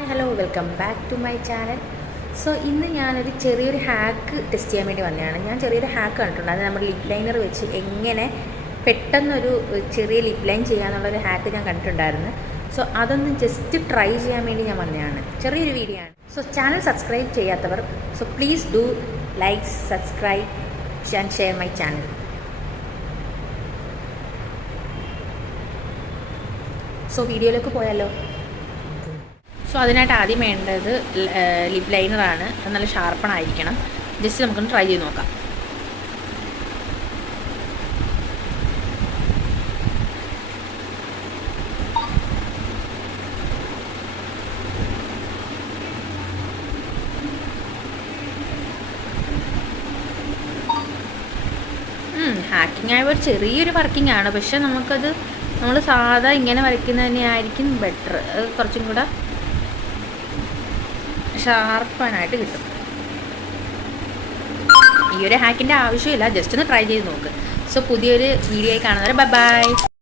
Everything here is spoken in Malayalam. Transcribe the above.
Hi hello welcome back to my channel. So ഇന്ന് ഞാനൊരു ചെറിയൊരു ഹാക്ക് ടെസ്റ്റ് ചെയ്യാൻ വേണ്ടി വന്നതാണ്. ഞാൻ ചെറിയൊരു ഹാക്ക് കണ്ടിട്ടുണ്ട്. അത് നമ്മുടെ ലിപ് ലൈനർ വെച്ച് എങ്ങനെ പെട്ടെന്നൊരു ചെറിയ ലിപ് ലൈൻ ചെയ്യാന്നുള്ളൊരു ഹാക്ക് ഞാൻ കണ്ടിട്ടുണ്ടായിരുന്നു. സോ അതൊന്ന് ജസ്റ്റ് ട്രൈ ചെയ്യാൻ വേണ്ടി ഞാൻ വന്നതാണ്. ചെറിയൊരു വീഡിയോ ആണ്. സോ ചാനൽ സബ്സ്ക്രൈബ് ചെയ്യാത്തവർ so please do like, subscribe and share my channel. So വീഡിയോയിലേക്ക് പോയാലോ. സോ അതിനായിട്ട് ആദ്യം വേണ്ടത് ലിപ് ലൈനറാണ്. അത് നല്ല ഷാർപ്പണായിരിക്കണം. ജസ്റ്റ് നമുക്കൊന്ന് ട്രൈ ചെയ്ത് നോക്കാം. ഹാക്കിംഗ് ആയ ഒരു ചെറിയൊരു വർക്കിംഗ് ആണ്, പക്ഷെ നമുക്കത് നമ്മൾ സാധാ ഇങ്ങനെ വരയ്ക്കുന്നത് തന്നെയായിരിക്കും ബെറ്റർ. കുറച്ചും കൂടെ ഷാർപ്പനായിട്ട് കിട്ടും. ഈ ഒരു ഹാക്കിൻ്റെ ആവശ്യമില്ല, ജസ്റ്റ് ഒന്ന് ട്രൈ ചെയ്ത് നോക്ക്. സോ പുതിയൊരു വീഡിയോ ആയി കാണുന്നവരെ ബൈ ബൈ.